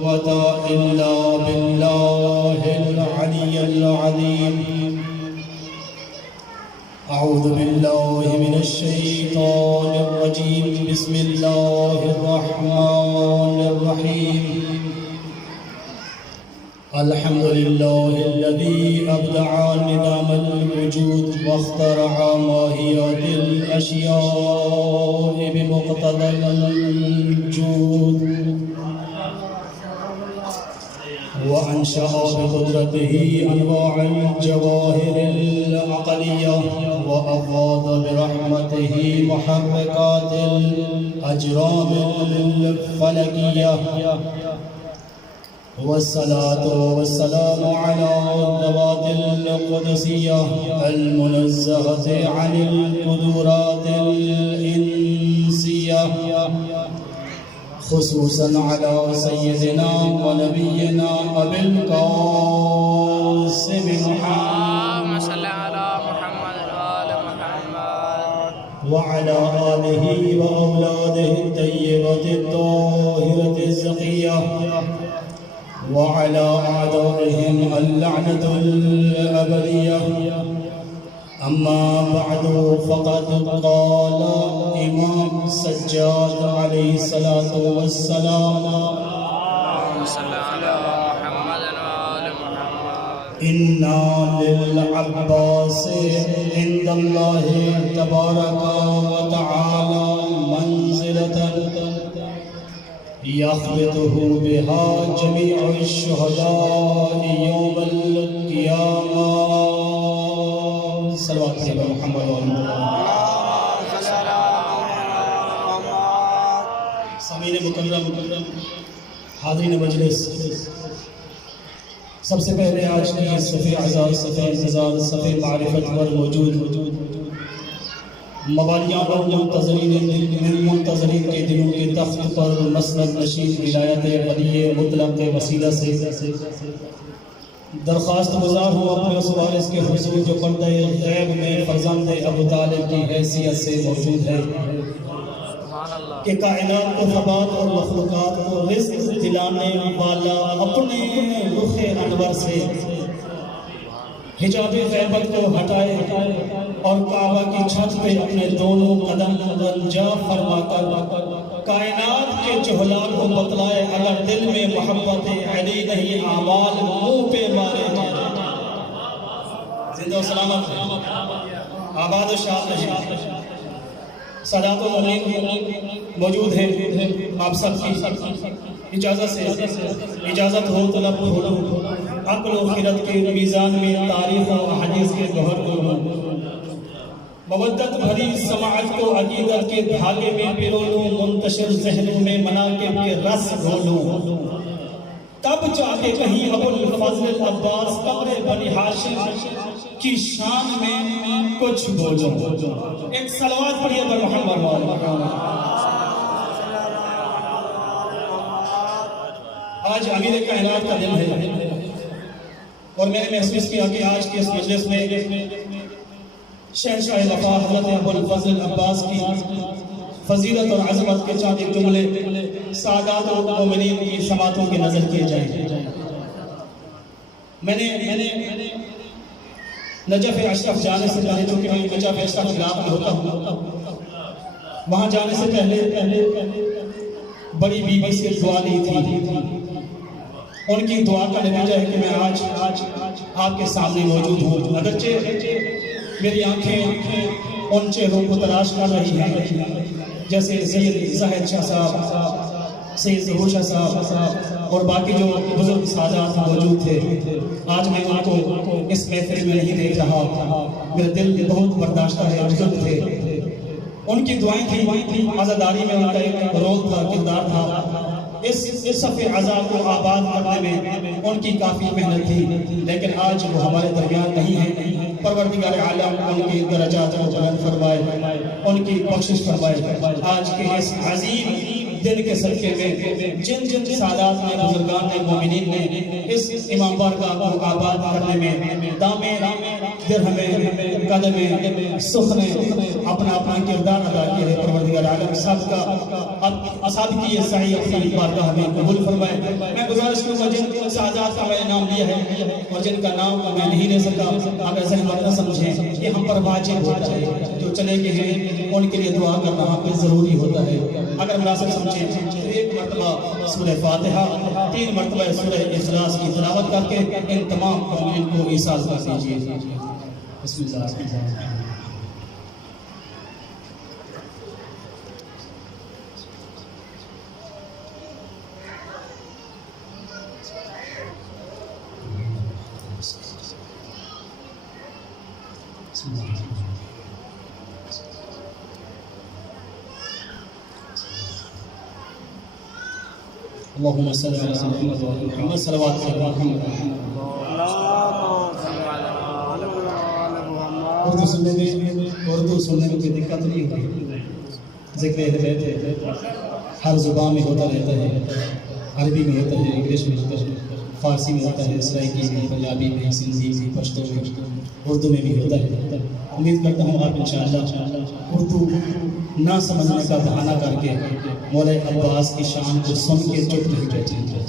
إلا بالله العلي العظيم. أعوذ بالله من الشيطان الرجيم. بسم الله الرحمن الرحيم. الحمد لله الذي أبدع نظام الوجود واخترع ماهيات الأشياء بمقتضى الوجود، وأنشأ بقدرته أنواع الجواهر العقلية، وأفاض برحمته محركات الأجرام الفلكية. والصلاة والسلام على الذوات القدسية المنزهة عن القدرات الإنسية، خصوصا على سيدنا ونبينا أبي القاسم محمد صلى على محمد وآل محمد وعلى آله وأولاده الطيبة الطاهرة الزكية، وعلى أعدائهم اللعنة الأبدية. أما بعد، فقد قال إمام سجاد عليه الصلاة والسلام: صلى على محمد وآل محمد إن للعباس عند الله تبارك وتعالى منزلة يخبطه بها جميع الشهداء يوم القيامة. صلوات على محمد وآل محمد. سامعین مکرم، حاضرین مجلس، سب سے پہلے آج کی صفحہ اعزاز، صفحہ انتظار، صفحہ معرفت پر موجود موالیاں اور منتظرین کے دلوں کے تخت پر مسند نشین ولایت ولی مطلق کے وسیلہ سے درخواست گزار ہوں اپنے اس وارث کے حضور جو پردہ غیب میں فرزند ابو طالب کی حیثیت سے موجود ہے کہ کائنات و نبات اور مخلوقات کو رزق دلانے والا اپنے رخ انور سے حجاب غیبت کو ہٹائے اور کعبہ کی چھت پہ اپنے دونوں قدم رنجا فرما کر کائنات کے جہلان کو بتلائے اگر دل میں محبت علی نہیں اعمال منہ پہ مارے. زندہ و سلامت آباد و شاد رہے. سادات و ملین موجود ہیں. آپ سب کی اجازت ہو تو لب ہو عقل و خیرت کے میزان میں تاریخ و حدیث کے گوہر کو مودت بھری سماعت کو عقیدت کے دھاگے میں پرو لوں، منتشر ذہنوں میں مناقب کے رس گھولوں، تب جا کے کہیں ابو الفضل العباس قبر بنی ہاشم کی شان میں کچھ بولوں. ایک صلوات پڑھیے بر محمد وآل محمد. آج امیر کائنات کا دن ہے اور میں نے محسوس کیا کہ آج کے اس مجلس میں شہنشاہ وفا حضرت ابو الفضل العباس کی فضیلت اور عظمت کے چاند جملے سادات و مومنین کی سماعتوں کی نظر کیے جائیں. میں نے نجف اشرف جانے سے پہلے، چونکہ میں نجف اشرف خلاف میں ہوتا ہوں، وہاں جانے سے پہلے بڑی بیوی سے دعا لی تھی. ان کی دعا کا نتیجہ ہے کہ میں آج آپ کے سامنے موجود ہوں. اگرچہ میری آنکھیں ان چہروں کو تلاش کر رہی ہیں جیسے سید زاہد شاہ صاحب، سید ظہور شاہ صاحب اور باقی جو بزرگ سادات موجود تھے. آج میں ان کو اس محفل میں نہیں دیکھ رہا. میرا دل بہت برداشتہ ہے. بزرگ تھے، ان کی دعائیں تھیں، عزاداری میں ان کا ایک رول تھا، کردار تھا. اس صفحہ عزا کو آباد کرنے میں ان کی کافی محنت تھی، لیکن آج وہ ہمارے درمیان نہیں ہے. پروردگار عالم ان کی درجات کو بلند فرمائے، ان کی بخشش فرمائے. آج کے اس عظیم دن کے صدقے میں جن سادات نے، بزرگان نے، مومنین نے اس امام بارگاہ کو آباد کرنے میں دامے درہمیں قدمیں سخنے اپنا کردار ادا کیا ہے. پروردگار عالم سب کا سب کی یہ سعی اپنی بارگاہ میں قبول فرمائے. میں ہے اور جن کا نام میں نہیں لے سکا، اگر زحمت نہ سمجھیں کہ ہم پر واجب ہوتا ہے، جو چلے گئے ہیں ان کے لیے دعا کرنا ہم پہ ضروری ہوتا ہے۔ اگر مناسب سمجھیں تو 1 مرتبہ سورہ فاتحہ، 3 مرتبہ سورہ اخلاص کی تلاوت کر کے ان تمام مومنین کو ایصال کر دیجیے۔ بسم اللہ۔ اللهم صل على سيدنا محمد صلوات محمد۔ اردو سننے میں کوئی دقت نہیں ہوتی، ذکر رہتے ہر زبان میں ہوتا رہتا ہے، عربی میں ہوتا ہے، انگلش میں ہوتا ہے، فارسی میں ہوتا ہے، سرائکی میں، پنجابی میں، سندھی میں، پشتو میں، اردو میں بھی ہوتا ہے۔ امید کرتا ہوں آپ انشاءاللہ اردو نہ سمجھنے کا بہانہ کر کے مولا عباس کی شان کو سن کے چپ نہیں بیٹھیں گے۔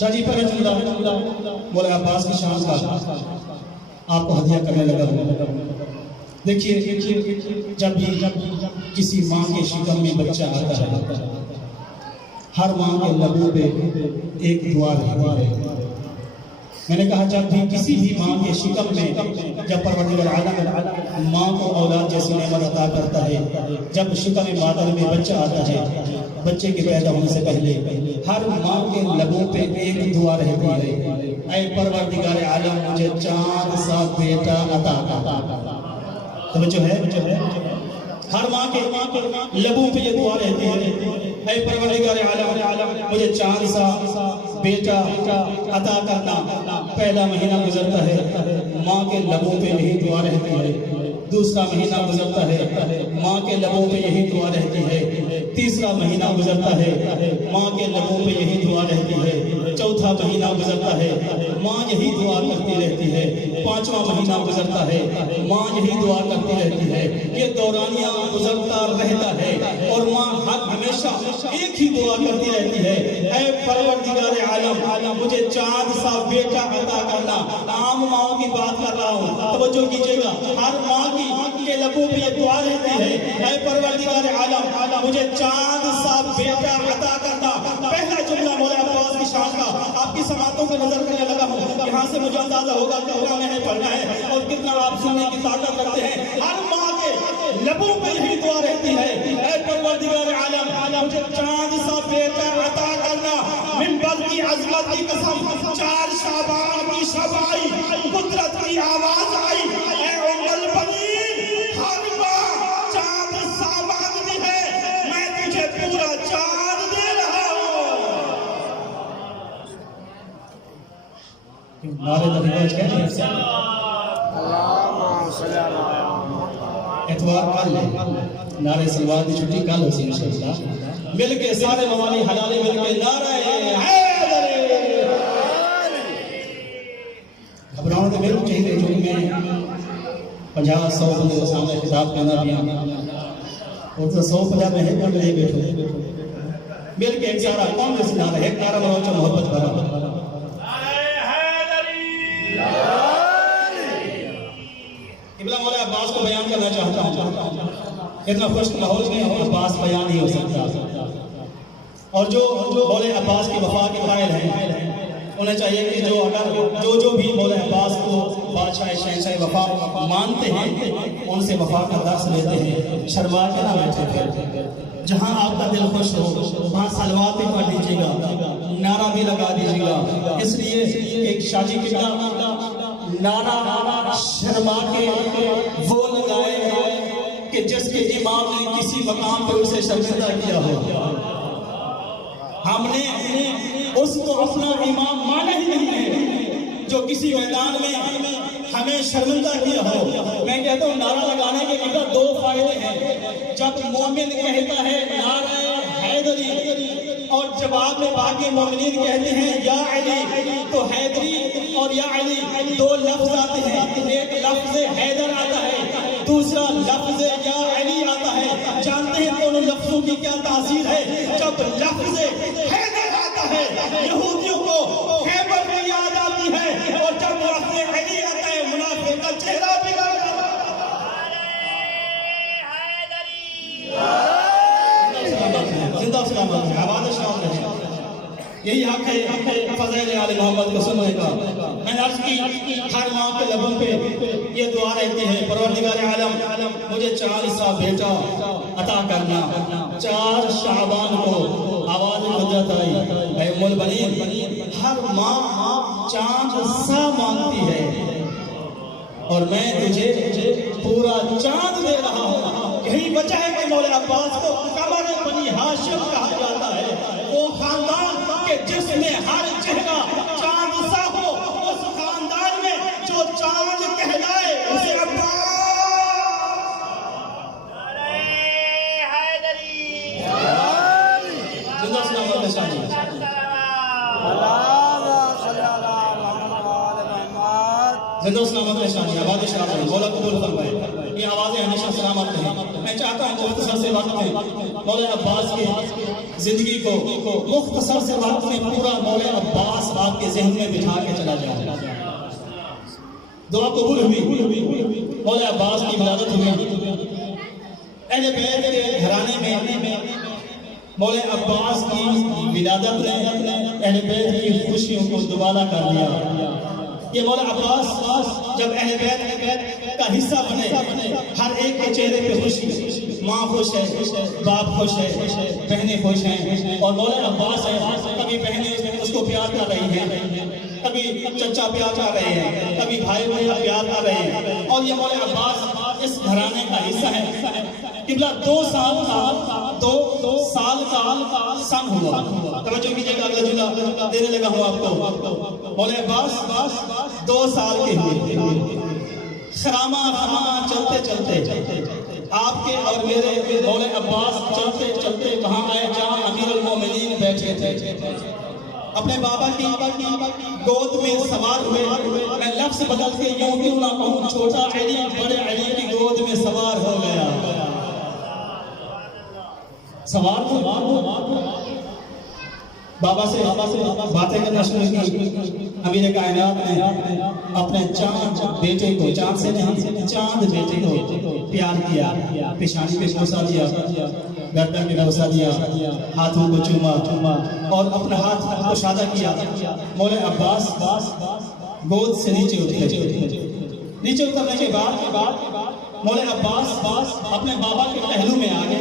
شاہ جی پر مولا عباس کی شان کا آپ کو ہدیہ کرنے لگا ہوں۔ دیکھیے جب بھی کسی ماں کے شکم میں بچہ آتا ہے، ہر ماں کے لبوں پہ ایک دعا رہتی ہے۔ میں نے کہا جب بھی کسی بھی ماں کے شکم میں جب پروردگار عالم ماں کو اولاد جیسی نعمت عطا کرتا ہے، جب شکم مادر میں بچہ آتا ہے، بچے کے پیدا ہونے سے پہلے ہر ماں کے لبوں پہ ایک دعا رہتی ہے، اے پروردگار عالم مجھے چاند سا بیٹا عطا کر۔ توجہ ہے، ہر ماں کے لبوں پہ یہ دعا رہتی ہے، اے پروردگار عالم مجھے چاند سا بیٹا عطا کرنا۔ پہلا مہینہ گزرتا ہے، ماں کے لبوں پہ یہی دعا رہتی ہے۔ دوسرا مہینہ گزرتا ہے، ماں کے لبوں پہ یہی دعا رہتی ہے۔ تیسرا مہینہ گزرتا ہے، ماں کے لبوں پہ یہی دعا رہتی ہے۔ چوتھا مہینہ گزرتا ہے، ماں یہی دعا کرتی رہتی ہے۔ پانچواں مہینہ گزرتا ہے، ماں یہی دعا کرتی رہتی ہے۔ یہ دورانیہ گزرتا رہتا ہے اور ماں ہمیشہ ایک ہی دعا کرتی رہتی ہے، اے پروردگار عالم مجھے چاند سا بیٹا عطا کرنا۔ عام ماں کی بات کر رہا ہوں، توجہ کیجئے گا، ہر ماں کے لبوں پہ یہ دعا رہتی ہے، اے پروردگار عالم مجھے چاند سا بیٹا عطا کرنا۔ پہلا جملہ مولا عباس کی شان کا آپ کی سماعتوں کو نظر کرنے لگا ہوں، یہاں سے مجھے اندازہ ہوگا کتنا میں نے پڑھنا ہے اور کتنا آپ سننے کی طاقت رکھتے ہیں۔ ہر ماں کے لبوں پہ یہی دعا رہتی ہے، اے پروردگار عالم مجھے چاند سا بیٹا عطا کرنا۔ منبر کی عظمت کی قسم، 4 شعبان کی شب آئی، قدرت کی آواز آئی، اے ام البنین ہر ماں چاند سا مانگتی ہے، میں تجھے پورا چاند دے رہا ہوں۔ نعرے تکبیر کہتے ہیں، اتوار کل نعرے سلوات کی چھٹی کل ہو سی انشاءاللہ، مل کے سارے موالی حلالے مل کے نعرہ حیدری۔ گھبراؤں تو میرے کو چاہیے جو کہ میں 50-100 بندے سامنے خطاب کرنا بھی اور تو 150 میں ہے کہ بیٹھو مل کے ایک سارا کون میں سنا رہے، ایک نعرہ بڑھو چا محبت کرا۔ قبلہ مولا عباس کو بیان کرنا چاہتا ہوں، اتنا خشک ماحول میں عباس بیان نہیں ہو سکتا، اور جو مولا عباس کی وفا کے قائل ہیں انہیں چاہیے کہ جو بھی مولا عباس کو بادشاہ شہنشاہ وفا مانتے ہیں ان سے وفا کا درس لیتے ہیں، شرما کے نہ بیٹھے پھر جہاں آپ کا دل خوش ہو وہاں صلوات بھی پڑھ دیجیے گا، نعرہ بھی لگا دیجیے گا۔ اس لیے ایک شاجی قبلہ نعرہ شرما کے وہ لگائے کہ جس کے امام نے کسی مقام پر اسے شرمندہ کیا ہو۔ ہم نے اس کو اپنا امام مانا ہی نہیں ہے جو کسی میدان میں ہمیں شرمندہ کیا ہو۔ میں کہتا ہوں نعرہ لگانے کے اندر 2 فائدے ہیں، جب مومن کہتا ہے نعرہ حیدری اور جواب میں باقی مومنین کہتے ہیں یا علی، تو حیدری اور یا علی 2 لفظ آتے ہیں، ایک لفظ حیدر آتا ہے، دوسرا لفظ یا علی آتا ہے۔ جانتے ہیں دونوں لفظوں کی کیا تاثیر ہے؟ جب لفظ حیدر آتا ہے یہودیوں کو خیبر میں یاد آتی ہے اور جب وہ اپنے علی آتا ہے منافق کا چہرہ بگڑ زندہ سلامت ہے آواز شامل ہے یہی حق ہے فضائل آل محمد کو سننے کا میں نے عرض کی ہر ماں کے لبوں پہ یہ دعا رہتی ہے پروردگار عالم مجھے 4 سا بیٹا عطا کرنا 4 شعبان کو آواز قدرت آئی اے ام البنین ہر ماں چاند سا مانگتی ہے اور میں تجھے پورا چاند دے رہا ہوں یہی وجہ ہے کہ مولا عباس کو قمر بنی ہاشم کہا جاتا ہے وہ خاندان کہ جس میں ہر چہرہ چاند سا ہو اس خاندان میں جو چاند کہلائے اسے عباس زندہ سلامت نشانی زندہ سلامت نشانی آواز شراب ہے مولا قبول فرمائے یہ آوازیں ہمیشہ سلامت ہیں میں چاہتا ہوں مختصر سے وقت میں مولا عباس کی زندگی کو مختصر سے وقت میں پورا مولا عباس آپ کے ذہن میں بٹھا کے چلا جائے دعا قبول ہوئی مولا عباس کی ولادت ہوئی اہل بیت کے گھرانے میں مولا عباس کی ولادت نے اہل بیت کی خوشیوں کو دوبارہ کر دیا یہ مولا عباس جب اہل بیت کا حصہ بنے ہر ایک کے چہرے پہ خوشی ماں خوش ہے باپ خوش ہے بہنیں خوش ہیں اور مولا عباس ہے کبھی بہنیں اس کو پیار کر رہی ہیں کبھی چچا پیار کر رہے ہیں کبھی بھائی پیار کر رہے ہیں اور یہ مولا عباس اس گھرانے کا حصہ ہے قبلہ 2 سال کا سن ہوا توجہ کیجئے گا اگلا جملہ دینے لگا ہوں آپ کو مولا عباس 2 سال کے ہوئے خرامہ چلتے چلتے آپ کے اور میرے مولا عباس چلتے چلتے وہاں آئے جہاں امیر المومنین بیٹھے تھے اپنے بابا کی گود میں سوار ہوئے میں لفظ بدل کے یوں کیوں نہ کہوں چھوٹا علی بڑے علی کی گود میں سوار ہو گیا سوار بابا سے باتیں کرنا شروع کی امیر کائنات نے اپنے چاند بیٹے کو چاند سے نہیں چاند بیٹے کو پیار کیا پیشانی پہ بوسہ دیا گردن پہ بوسہ دیا ہاتھوں کو چوما اور اپنا ہاتھ کشادہ کیا مولا عباس گود سے نیچے اترنے کے بعد مولا عباس اپنے بابا کے پہلو میں آگے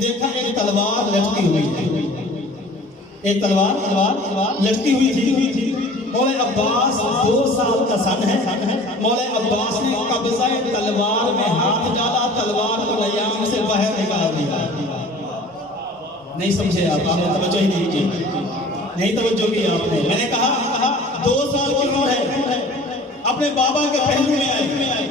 دیکھا ایک تلوار لٹکی ہوئی تھی ایک تلوار لٹکی ہوئی تھی مولا عباس 2 سال کا سن ہے مولا عباس نے قبضہ تلوار میں ہاتھ ڈالا تلوار کو نیام سے باہر نکال دیا نہیں سمجھے آپ نے توجہ ہی نہیں کی نہیں توجہ کی آپ نے میں نے کہا 2 سال کی عمر ہے اپنے بابا کے پہلو میں آئے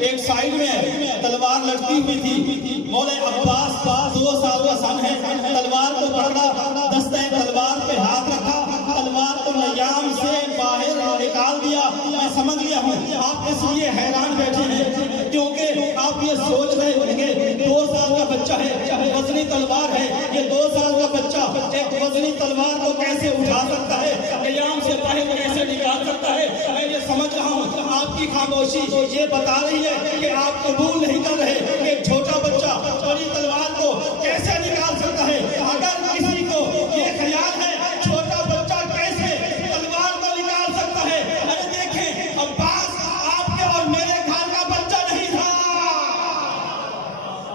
ایک سائیڈ میں آئے تلوار لٹکی ہوئی تھی مولا عباس 2 سال کا سن ہے تلوار کو پکڑا دستہ تلوار پہ ہاتھ رکھا تلوار کو نیام سے باہر نکال دیا میں سمجھ گیا ہوں آپ اس لیے حیران بیٹھے ہیں کیونکہ آپ یہ سوچ رہے ہوں گے 2 سال کا بچہ ہے وزنی تلوار ہے یہ 2 سال کا بچہ ایک وزنی تلوار کو کیسے اٹھا سکتا ہے نیام سے باہر کیسے نکال سکتا ہے میں یہ سمجھ رہا ہوں آپ کی خاموشی یہ بتا رہی ہے کہ آپ قبول نہیں کر رہے کہ چھوٹا بچہ بڑی تلوار کو کیسے نکال سکتا ہے اگر کسی کو یہ خیال ہے چھوٹا بچہ کیسے تلوار کو نکال سکتا ہے ارے دیکھیں عباس آپ کے اور میرے گھر کا بچہ نہیں تھا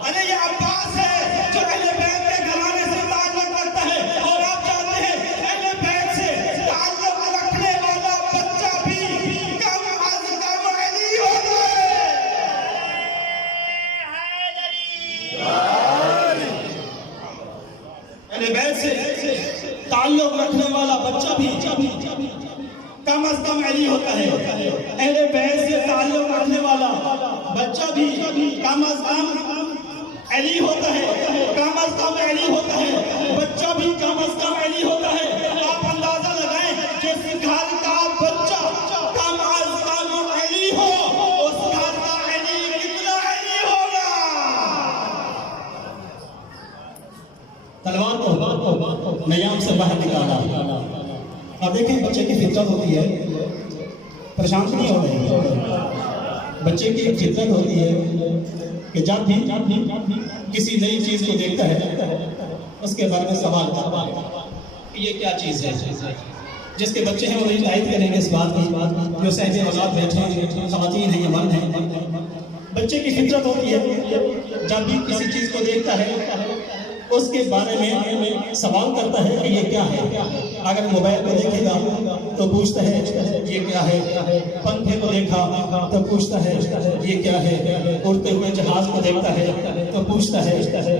ارے یہ عباس ہے جو اہل بیت کے گھرانے سے تعلق رکھتا ہے اور آپ جانتے ہیں اہل بیت سے تعلق رکھنے والا بچہ بھی کم از کم علی ہوتا ہے اہل بیت سے تعلق رکھنے والا بچہ بھی کم از کم علی ہوتا ہے اہل بیت سے تعلق رکھنے والا بچہ بھی کم از کم علی ہوتا ہے کم از کم علی ہوتا ہے بچہ بھی کم از کم علی ہوتا ہے آپ اندازہ لگائیں جس گھر کا بچہ کم از کم علی ہو اس گھر کا علی کتنا علی ہوگا تلوار کو نیام سے باہر نکالا اب دیکھیں بچے کی فطرت ہوتی ہے، پریشان نہیں ہو رہے، بچے کی ایک فطرت ہوتی ہے کہ جب بھی کسی نئی چیز کو دیکھتا ہے اس کے بارے میں سوال کرتا ہے کہ یہ کیا چیز ہے۔ جس کے بچے ہیں وہ نہیں تائید کریں گے اس بات کی، جو صاحب اولاد بیٹھے ہیں، خواتین ہیں یا مرد ہیں، بچے کی فطرت ہوتی ہے جب بھی کسی چیز کو دیکھتا ہے اس کے بارے میں سوال کرتا ہے کہ یہ کیا ہے۔ اگر موبائل کو دیکھے گا تو پوچھتا ہے یہ کیا ہے، پنکھے کو دیکھا تو پوچھتا ہے یہ کیا ہے، اڑتے ہوئے جہاز کو دیکھتا ہے تو پوچھتا ہے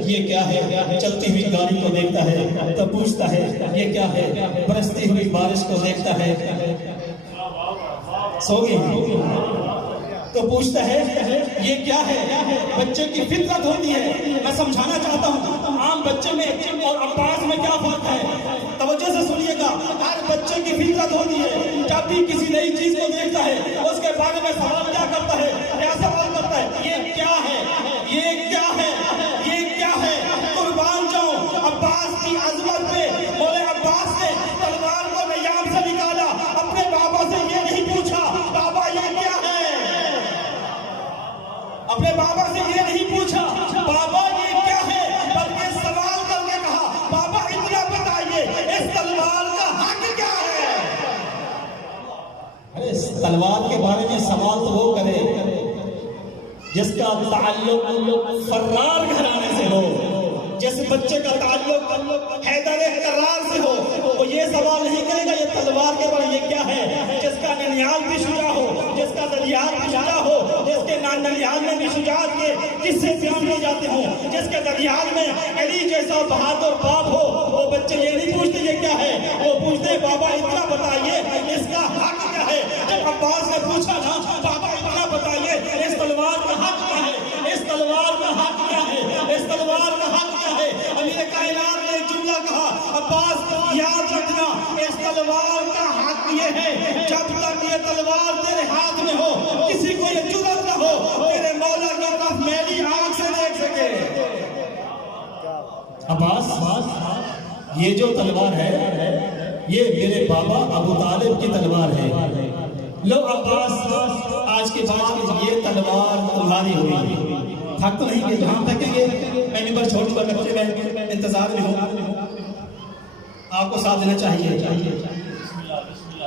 یہ کیا ہے، چلتی ہوئی گاڑی کو دیکھتا ہے تو پوچھتا ہے یہ کیا ہے، برستی ہوئی بارش کو دیکھتا ہے، سو گئے تو پوچھتا ہے یہ کیا ہے۔ بچے کی فطرت ہوتی ہے۔ میں سمجھانا چاہتا ہوں عام بچے میں اور عباس میں کیا فرق ہے، توجہ سے سنیے گا۔ ہر بچے کی فطرت ہوتی ہے جب بھی کسی نئی چیز کو دیکھتا ہے اس کے بارے میں سوال کیا کرتا ہے، کیا سوال کرتا ہے، یہ کیا ہے، یہ کیا ہے، یہ کیا ہے۔ قربان جاؤں عباس کی عظمت پہ، بولے عباس نے تلوار کو نیام سے نکالا، اپنے بابا سے یہ نہیں پوچھا بابا یہ کیا ہے، اپنے بابا سے یہ نہیں پوچھا بابا یہ کیا ہے، بلکہ سوال کر کے کہا بابا اتنا بتائیے اس تلوار کا حق کیا ہے۔ ارے اس تلوار کے بارے میں سوال تو وہ کرے جس کا تعلق فرار گھرانے سے ہو، جس بچے کا تعلق حیدر کرار سے ہو، وہ یہ سوال نہیں کرے گا یہ تلوار کے بارے یہ کیا ہے۔ جس کا ننیال بھی شجاع ہو، جس کا دریال بھی شجاع ہو، جس کے ننیال میں بھی شجاعت کے قصے بیان کیے جاتے ہوں، جس کے دریال میں علی جیسا بہادر باپ ہو، وہ بچے یہ نہیں پوچھتے یہ کیا ہے، وہ پوچھتے بابا اتنا بتائیے اس کا حق کیا ہے۔ جب عباس نے پوچھا نا بابا اتنا بتائیے اس تلوار کا حق کیا ہے، اس تلوار کا حق کیا ہے، اس تلوار کا حق کیا ہے۔ امیر کائنات نے ایک جملہ کہا عباس یاد رکھنا اس تلوار کا حق یہ ہے جب تک یہ تلوار تیرے ہاتھ میں ہو کسی کو یہ جرأت نہ ہو تیرے مولا کی طرف میری آنکھ سے دیکھ سکے۔ عباس یہ جو تلوار ہے یہ میرے بابا ابو طالب کی تلوار ہے، لو عباس آج کے بعد یہ تلوار تمہاری ہوئی۔ تھک تو نہیں کہ جہاں تھکیں گے میں نمبر چھوڑ کر بچے میں انتظار میں ہوں، آپ کو ساتھ دینا چاہیے۔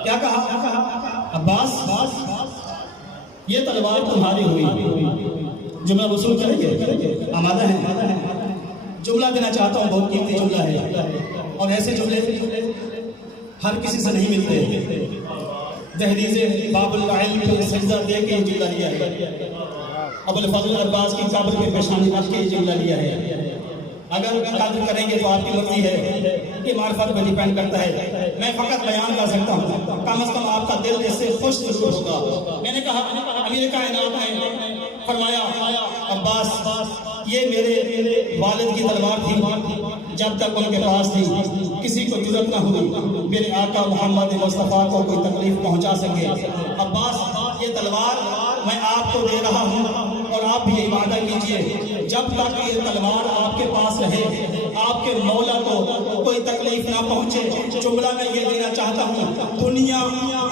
کیا کہا عباس یہ تلوار تمہاری ہوئی، جملہ وصول کریں گے، آمادہ ہیں؟ جملہ دینا چاہتا ہوں، بہت قیمتی جملہ ہے اور ایسے جملے ہر کسی سے نہیں ملتے۔ دہلیز باب العلم پہ سجدہ دے کے یہ جملہ لیا ہے، ابو الفضل عباس کی قبر پہ پیشانی رکھ کے یہ جملہ لیا ہے۔ اگر قدر کریں گے تو آپ کی مرضی ہے، یہ معرفت پہ ڈیپینڈ کرتا ہے۔ میں فقط بیان کر سکتا ہوں، کم از کم آپ کا دل اس سے خوش ضرور ہوگا۔ میں نے کہا امیر کائنات نے فرمایا عباس یہ میرے والد کی تلوار تھی، جب تک ان کے پاس تھی کسی کو جرأت نہ ہوئی میرے آقا محمد مصطفیٰ کو کوئی تکلیف پہنچا سکے۔ عباس یہ تلوار میں آپ کو دے رہا ہوں اور آپ بھی یہ وعدہ کیجئے جب تک یہ تلوار آپ کے پاس رہے آپ کے مولا کو کوئی تکلیف نہ پہنچے۔ جملہ میں یہ دینا چاہتا ہوں، دنیا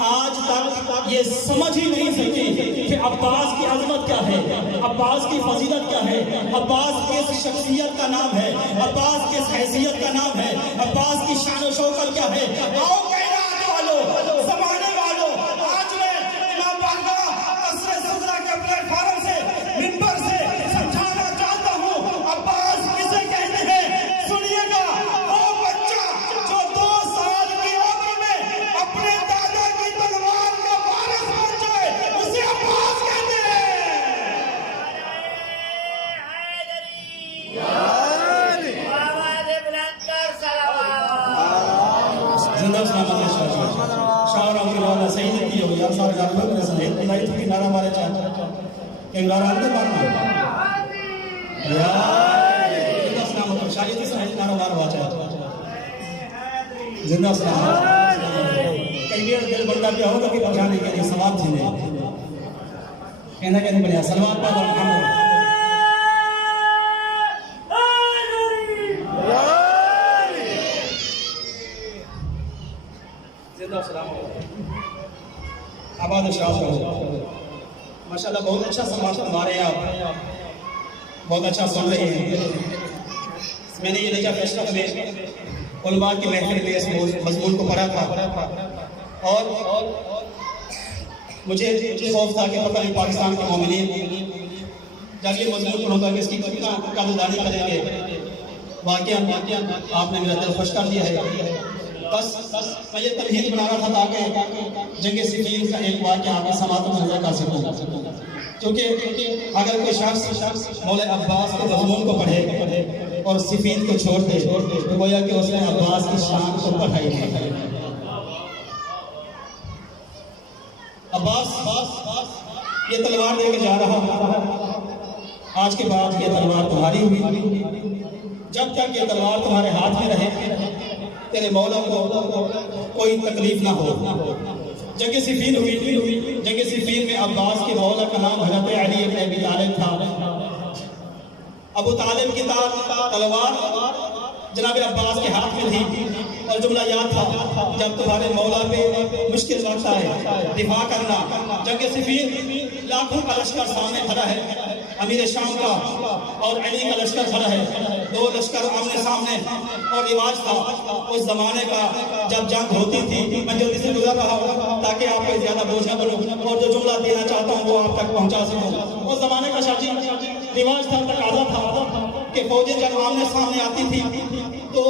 آج تک یہ سمجھ ہی نہیں سکتی کہ عباس کی عظمت کیا ہے، عباس کی فضیلت کیا ہے، عباس کس شخصیت کا نام ہے، عباس کس حیثیت کا نام ہے، عباس کی شان و شوکت کیا ہے۔ آؤ کائنات والو، زمانے والو، آج میں امام باقر قصر صدرہ کے پلیٹ فارم سے منبر سے سمجھانا چاہتا ہوں عباس کسے کہتے ہیں۔ سنیے گا، وہ بچہ جو 2 سال کی عمر میں اپنے دادا کی تلوار کا وارث بن جائے اسے عباس کہتے ہیں۔ زندہ سلامت شاہرام کی روانہ صحیح دیتی ہو یا سارے جانبوں میں رسلے اللہ کی نارا مارے چاہتا کہ نارا آنے مارنا زندہ سلامت شاہیتی سے نارا ماروا چاہتا زندہ سلامت کئی بیر دل بندہ پہ ہوگا کہ پہنچانے کے لیے سواب تھی نہیں کہنا کہنے بڑھیا سلوات پاک محمد آباد و شاد رہو. ماشاءاللہ بہت اچھا سماعت فرما رہے ہیں آپ, بہت اچھا سن رہے ہیں. میں نے یہ نجف اشرف میں علماء کی محفل میں اس مضمون کو پڑھا تھا اور مجھے خوف تھا کہ پتہ نہیں پاکستان کے مومنین جب یہ مضمون پڑھوں گا کہ اس کی کتنا قدردانی کریں گے. واقعہ آپ نے میرا دل خوش کر دیا ہے. بس میں یہ تمہید بنا رہا تھا تاکہ جنگ صفین کا ایک واقعہ آپ کی سماعت میں نظر کر سکوں, کیونکہ اگر کوئی شخص مولا عباس کے مضمون کو پڑھے اور صفین کو چھوڑ دے تو گویا کہ اس نے عباس کی شان کو پڑھائی ہے. عباس یہ تلوار لے کے جا رہا, آج کے بعد یہ تلوار تمہاری ہوئی. جب تک یہ تلوار تمہارے ہاتھ میں رہے تیرے مولا کو کوئی تکلیف نہ ہو. جنگ صفین ہوئی. جنگ صفین میں عباس کے مولا کا نام حضرت علی ابن ابی طالب تھا. ابو طالب کی تلوار جناب عباس کے ہاتھ میں تھی اور جملہ یاد تھا, جب تمہارے مولا پہ مشکل وقت آئے دفاع کرنا. جنگ صفین لاکھوں کا لشکر سامنے کھڑا ہے, امیر شام کا اور علی کا لشکر کھڑا ہے, دو لشکر آمنے سامنے. اور رواج تھا اس زمانے کا, جب جنگ ہوتی تھی, میں جلدی سے گزر رہا ہوں تاکہ آپ کو زیادہ بوجھ نہ بنوں اور جو جملہ دینا چاہتا ہوں وہ آپ تک پہنچا سکوں. اس زمانے کا شاجی رواج تھا, تقاضا تھا کہ فوجیں جب آمنے سامنے آتی تھی تو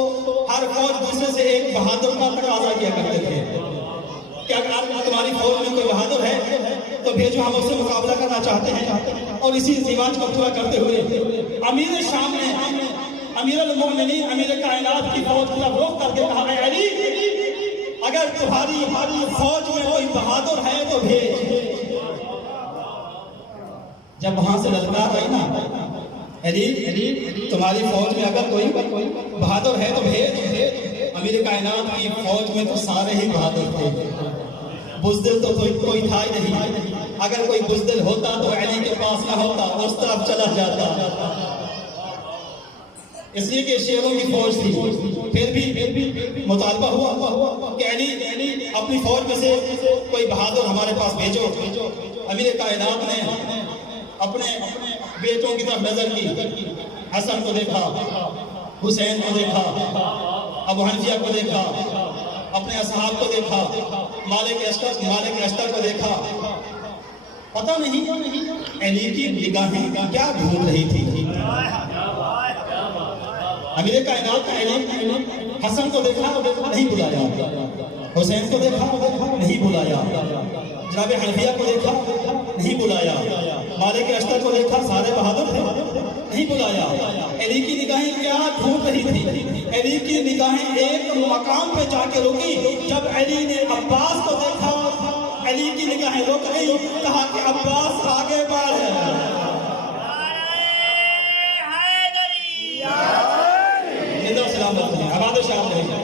ہر فوج دوسرے سے ایک بہادر کا تقاضا کیا کرتے تھے کہ اگر تمہاری فوج میں کوئی بہادر ہے تو بھیجو, ہم اس سے مقابلہ کرنا چاہتے ہیں. اور اسی رواج کو پورا کرتے ہوئے امیر شام نے امیر المومنین امیر کائنات کی فوج کا رخ کر کے کہا, اے علی اگر تمہاری فوج میں کوئی بہادر ہے تو بھیج. جب وہاں سے للکار آئی نا, علی تمہاری فوج میں اگر کوئی بہادر ہے تو بھیج. امیر کائنات کی فوج میں تو سارے ہی بہادر تھے, بزدل تو کوئی تھا ہی نہیں. اگر کوئی بزدل ہوتا تو علی کے پاس نہ ہوتا, اس طرف چلا جاتا. اس لیے کہ شیروں کی فوج تھی. پھر بھی مطالبہ ہوا کہ علی اپنی فوج میں سے کوئی بہادر ہمارے پاس بھیجو. امیر کائنات نے اپنے بیٹوں کی طرف نظر کی, حسن کو دیکھا, حسین کو دیکھا, ابو حنیفہ کو دیکھا, اپنے اصحاب کو دیکھا, مالک اشتر کو دیکھا. پتہ نہیں علی کی نگاہیں کیا ڈھونڈ رہی تھی. امیر کائنات علی حسن کو دیکھا, نہیں بلایا. حسین کو دیکھا, نہیں بلایا. جناب حنیفہ کو دیکھا, نہیں بلایا. مالک اشتر کو دیکھا, سارے بہادر تھے, نہیں بلایا. علی کی نگاہیں کیا ڈھونڈ رہی تھی. علی کی نگاہیں ایک مقام پہ جا کے رکی. جب علی نے عباس کو دیکھا, علی کی نگاہیں رک گئی, کہا کہ عباس آگے بڑھ.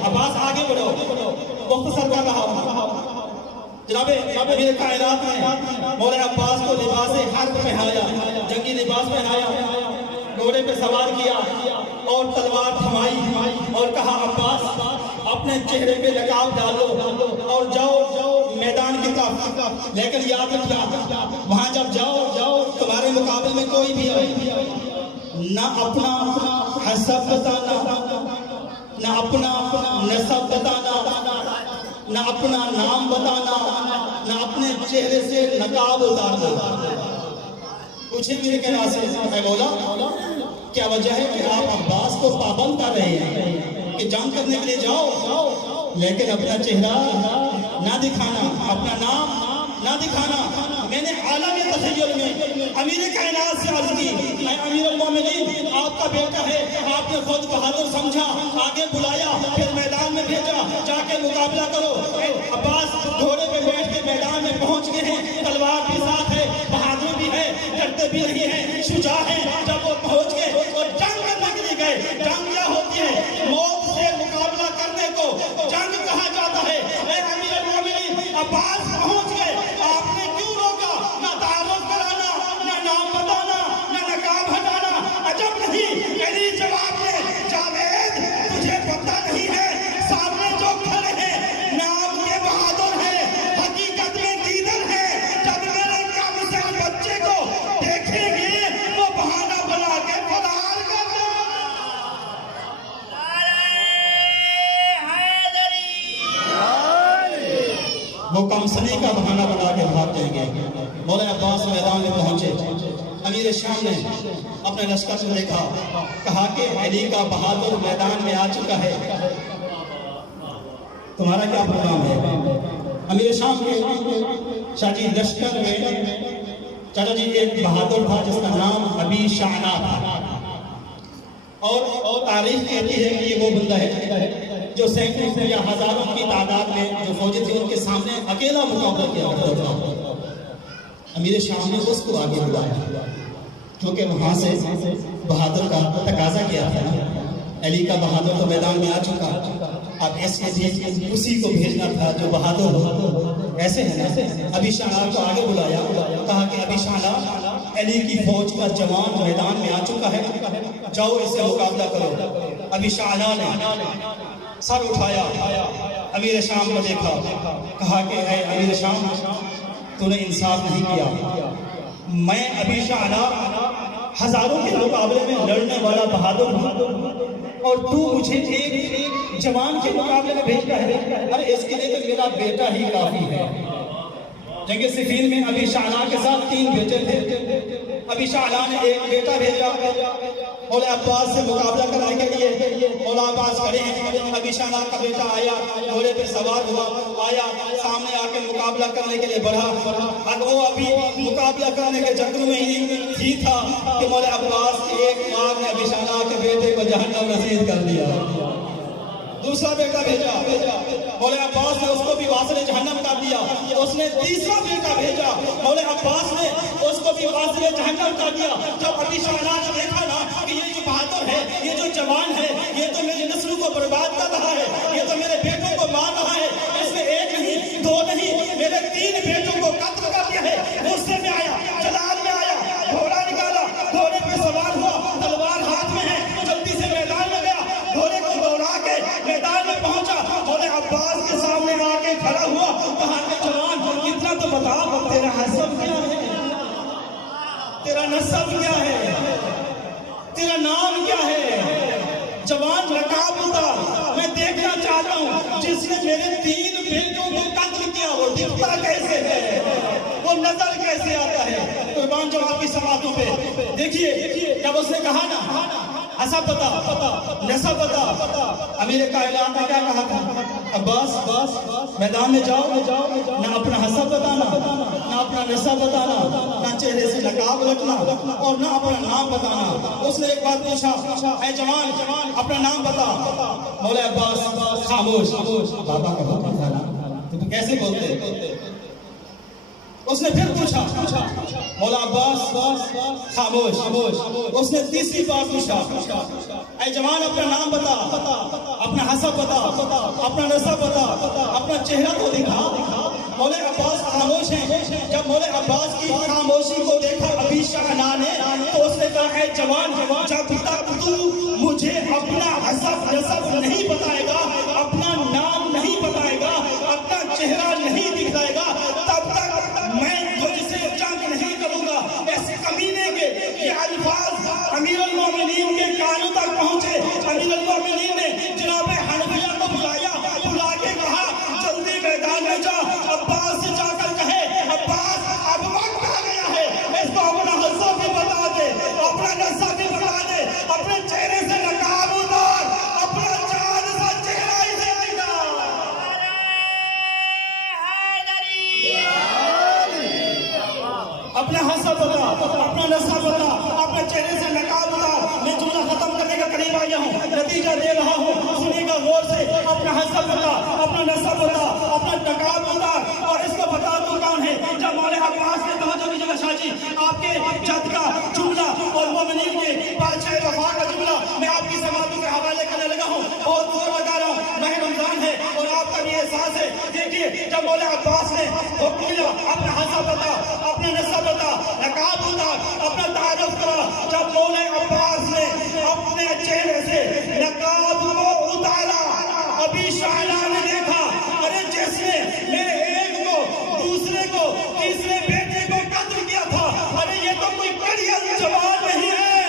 عباس آگے بڑھو. مختصر کر رہا ہوں, جناب امیر کائنات نے مولا عباس کو لباس حرب پہنایا, جنگی لباس پہنایا, گھوڑے پہ سوار کیا اور تلوار تھمائی اور کہا عباس اپنے چہرے پہ لگام ڈالو اور جاؤ میدان کی طرف. لیکن یاد رکھنا وہاں جب جاؤ تمہارے مقابل میں کوئی بھی آئے, نہ اپنا حسب بتانا, نہ اپنا نسب بتانا, نہ اپنا نام بتانا, نہ اپنے چہرے سے نقاب اتارنا. پوچھیں میرے کہنا سے, اے مولا کیا وجہ ہے کہ آپ عباس کو پابند کر رہے ہیں کہ جنگ کرنے کے لیے جاؤ لیکن اپنا چہرہ نہ دکھانا, اپنا نام نہ دکھانا. میں نے عالم تخیل میں امیر کائنات سے عرض کی, اے امیر المومنین آپ کا بیٹا ہے, آپ نے خود بہادر سمجھا, آگے بلایا, پھر میدان میں بھیجا, جا کے مقابلہ کرو. عباس گھوڑے پہ بیٹھ کے میدان میں پہنچ گئے ہیں, تلوار بھی ساتھ ہے, بہادر بھی ہے, ڈرتے بھی نہیں ہیں, شجاع ہیں. جب وہ پہنچ گئے اور جنگ کرنے کے لیے گئے, جنگ کیا ہوتی ہے, موت سے مقابلہ کرنے کو جنگ کہا جاتا ہے. اے امیر المومنین عباس پہنچ گئے, آپ نے کیوں روکا؟ نہ تعارف کرانا, نہ نام بتانا, نہ نقاب ہٹانا. عجب نہیں, علی جواب دے, جاوید تجھے پتہ نہیں ہے سامنے جو کھڑے ہیں نام کے بہادر وہ کمسنی کا بہانہ بنا کے بھاگ جائیں گے۔ مولا عباس میدان میں پہنچے، امیر شام نے اپنے لشکر کو دیکھا، کہا کہ علی کا بہادر میدان میں آ چکا ہے، تمہارا کیا پیغام ہے؟ امیر شام کے شاہ جی لشکر میں چاچا جی ایک بہادر تھا جس کا نام ابی شعنا تھا، اور تاریخ کہتی ہے کہ یہ وہ بندہ ہے جو سینکڑوں یا ہزاروں کی تعداد میں جو فوجی تھی ان کے سامنے اکیلا مقابلہ کیا کرتا تھا۔ امیر شام نے اس کو آگے بلایا کیونکہ وہاں سے بہادر کا تقاضا کیا تھا، علی کا بہادر تو میدان میں آ چکا، اب اس کے لیے اسی کو بھیجنا تھا جو بہادر ہو۔ ایسے ہے نا، ابی شعنا کو آگے بلایا، کہا کہ ابی شعنا، علی کی فوج کا جوان میدان میں آ چکا ہے، جاؤ اس سے مقابلہ کرو۔ ابی شعنا نے سر اٹھایا، امیر شام کو دیکھا، کہا کہ اے امیر شام، تو نے انصاف نہیں کیا، میں ابی شعنا ہزاروں کے مقابلے میں لڑنے والا بہادر ہوں اور تو مجھے ایک جوان کے مقابلے میں بھیجتا ہے، ارے اس کے لیے تو میرا بیٹا ہی کافی ہے۔ جنگ صفین میں ابی شعنا کے ساتھ 3 بیٹے تھے، ابی شعنا نے ایک بیٹا بھیجا مولا عباس سے مقابلہ کرنے کے لیے۔ مولا عباس کھڑے ہیں، ابی شعنا کا بیٹا آیا، گھوڑے پہ سوار ہوا، آیا سامنے آ کے مقابلہ کرنے کے لیے بڑھا، اب وہ ابھی مقابلہ کرنے کے چکر میں ہی تھا کہ مولا عباس کی ایک مار نے ابی شعنا کے بیٹے کو جہنم رسید کر دیا۔ دوسرا بیٹا بھیجا، مولا عباس نے اس کو بھی واصل جہنم کر دیا۔ اس نے تیسرا بیٹا بھیجا، مولا عباس نے اس کو بھی واصل جہنم کر دیا۔ جب ابی شعنا نے دیکھا نا کہ یہ جو بہادر ہے، یہ جو جوان ہے، یہ تو میری نسل کو برباد کر رہا ہے، یہ تو میرے بیٹوں کو مار رہا ہے، اس نے ایک نہیں 2 نہیں میرے 3 بیٹوں کو قتل کر دیا ہے، غصے میں آیا، جلال میں آیا، گھوڑا نکالا، گھوڑے پہ سوار ہوا، تلوار ہاتھ میں ہے، جلدی سے میدان میں گیا، گھوڑے کو دوڑا کے میدان میں پہنچا، مولا عباس کے سامنے آ کے کھڑا ہوا، کہا کہ جوان اتنا تو بتا تیرا حسب کیا ہے، تیرا نسب کیا ہے، تیرا نام کیا ہے؟ جوان لقب بتا، میں دیکھنا چاہتا ہوں جس نے میرے 3 بیٹوں کو قتل کیا وہ دکھتا کیسے ہے، وہ نظر کیسے آتا ہے؟ قربان جواب کی سماعتوں پہ دیکھیے، جب اس نے کہا نا حسب بتا، نسب بتا، امیر کا اعلان نے کیا کہا تھا؟ عباس میدان میں جاؤ، نہ اپنا حسب بتانا، نہ اپنا نسب بتانا، نہ چہرے سے لقب رکھنا اور نہ اپنا نام بتانا۔ اس نے ایک بات پوچھا، اے جوان اپنا نام بتا۔ مولا عباس خاموش، بابا کا حکم تھا نا، تو کیسے بولتے؟ اس نے پھر پوچھا، مولا عباس خاموش۔ اس نے تیسری بار پوچھا، اے جوان اپنا نام بتا، اپنا حسب بتا، اپنا نسب بتا، اپنا چہرہ تو دکھا۔ مولا عباس خاموش ہیں۔ جب مولا عباس کی خاموشی کو دیکھا ابی شعنا نے تو اس نے کہا، اے جوان جب تک تو مجھے اپنا حسب نسب نہیں بتائے گا، اپنا نام نہیں بتائے گا، اپنا چہرہ نہیں دکھائے گا، تب تک میں تجھ سے جنگ نہیں کروں گا۔ ایسے کمینے کے یہ الفاظ امیر المومنین کے کانوں تک پہنچے۔ امیر المومنین نے جناب حنفیہ کو بلایا، بلا کے کہا جلدی میدان میں جا، عباس سے جا کر کہے عباس اب وقت آ گیا ہے، اس کو اپنا حسب بھی بتا دے، اپنا نسب بھی بتا دے، اپنے چہرے سے نقاب اتار، اپنا چاند سا چہرہ ہی سے دکھا۔ اپنا حسب بتا، اپنا نسب بتا، اپنے چہرے سے نقاب اتار۔ میں جملہ ختم کرنے کا قریب آیا ہوں، نتیجہ دے رہا ہوں، سنیے گا غور سے۔ اپنا حسب بتا، اپنا نسب بتا، اپنا نقاب اتار، اور اس کو بتا تو کون ہے۔ جب مولا عباس نے توجہ دیجیے شاہ جی، آپ کے جد کا جملہ اور مومنین کے بادشاہ وفا کا جملہ میں آپ کی سماعتوں کے حوالے کرنے لگا ہوں، اور زور لگا رہا ہوں، ماہ رمضان ہے اور آپ کا بھی احساس ہے۔ دیکھیے جب مولا عباس نے حکم دیا اپنا حسب بتا، اپنا نسب بتا، نقاب اتار، اپنا تعارف کرا، جب مولا عباس نے اپنے چہرے سے نقاب کو اتارا، ابی شعنا نے دیکھا ارے جس نے میرے ایک کو، دوسرے کو، تیسرے بیٹے کو قتل کیا تھا، ارے یہ تو کوئی بڑی جوان نہیں ہے،